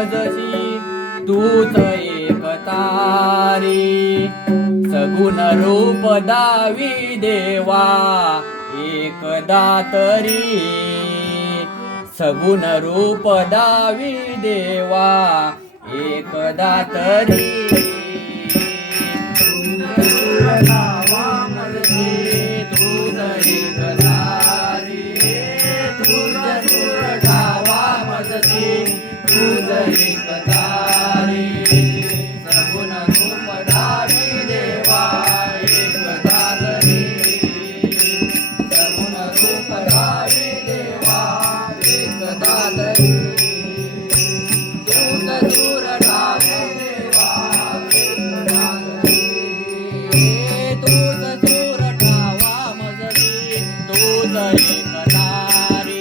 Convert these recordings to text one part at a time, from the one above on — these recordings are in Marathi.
मजसी तूच एक तारी सगुण रूप दावी देवा एकदा तरी सगुण रूप दावी देवा एकदा तरी नावा मजसी तूच एक तारी तुझ सुर ठावा मजसी तूच एक तारी सगुण रूप दावी देवा एकदा तरी सगुण रूप दावी देवा एकदा तरी तूच सुर ठावे देवा एकदा तरी तूच सुर ठावा मजसी तूच एक तारी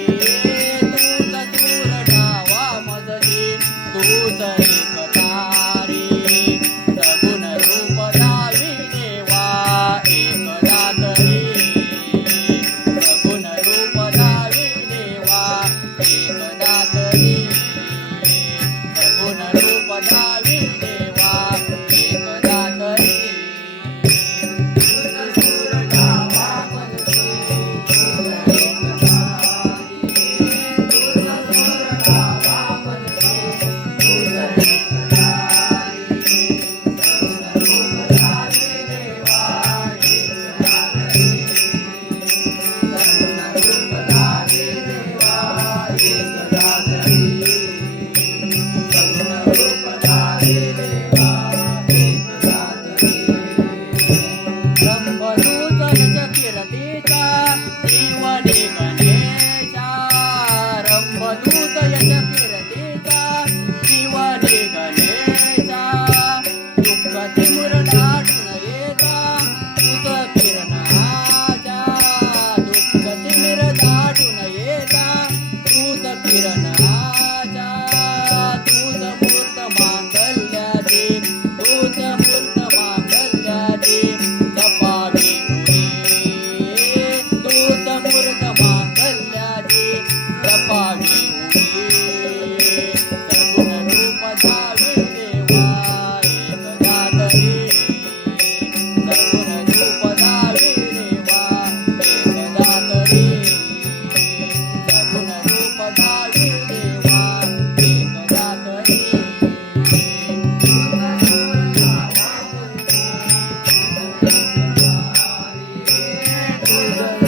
तूच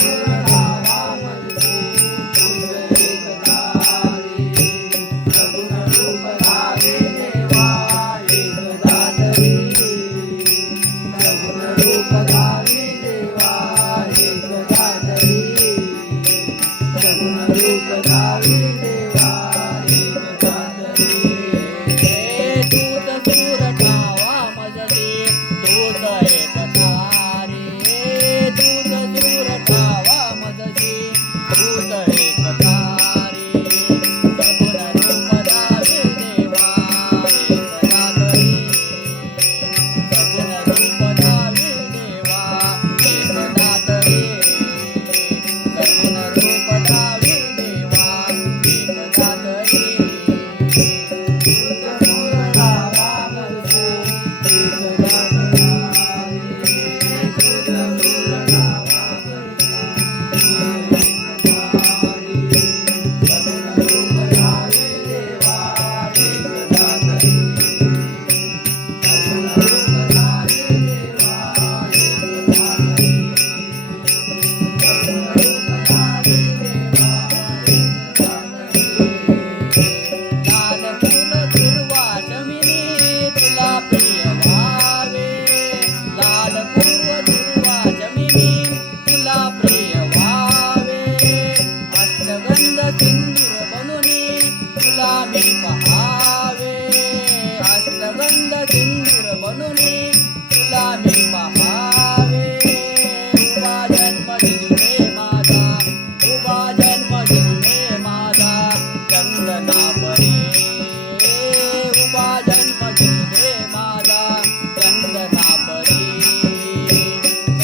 सुर ठावा मजसी तूच एक तारी सगुण रूप दावी देवा एकदा तरी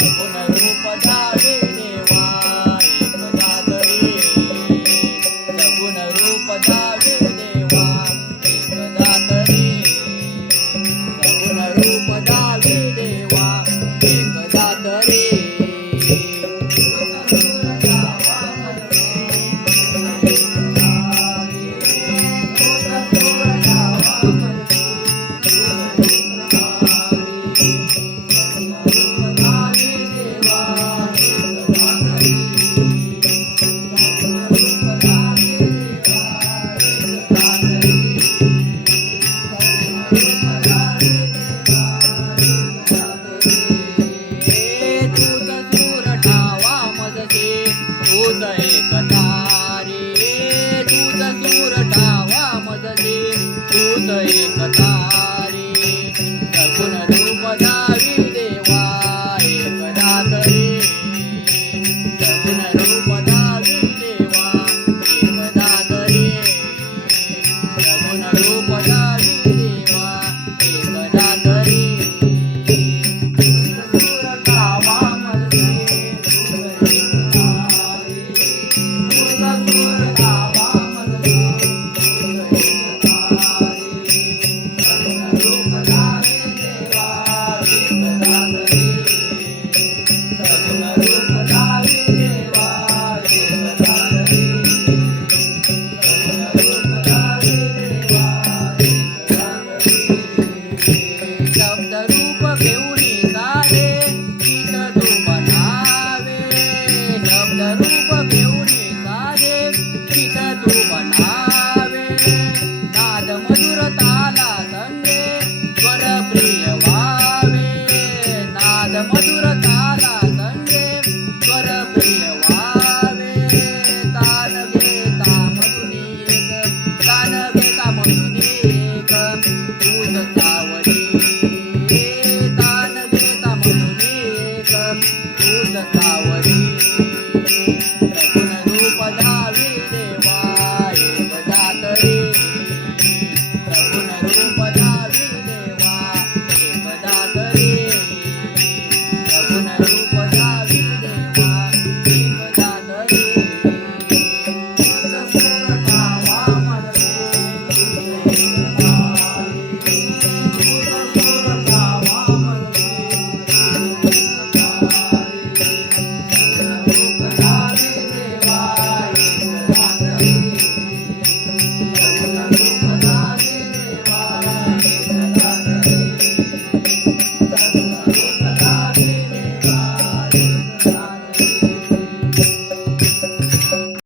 सगुण रूप दावी देवा एकदा तरी सगुण रूप दावी देवा एकदा तरी तूच एक तारी सगुण रूप धावी देवा एकदा तरी सगुण रूप धावी देवा एकदा तरी सगुण रूप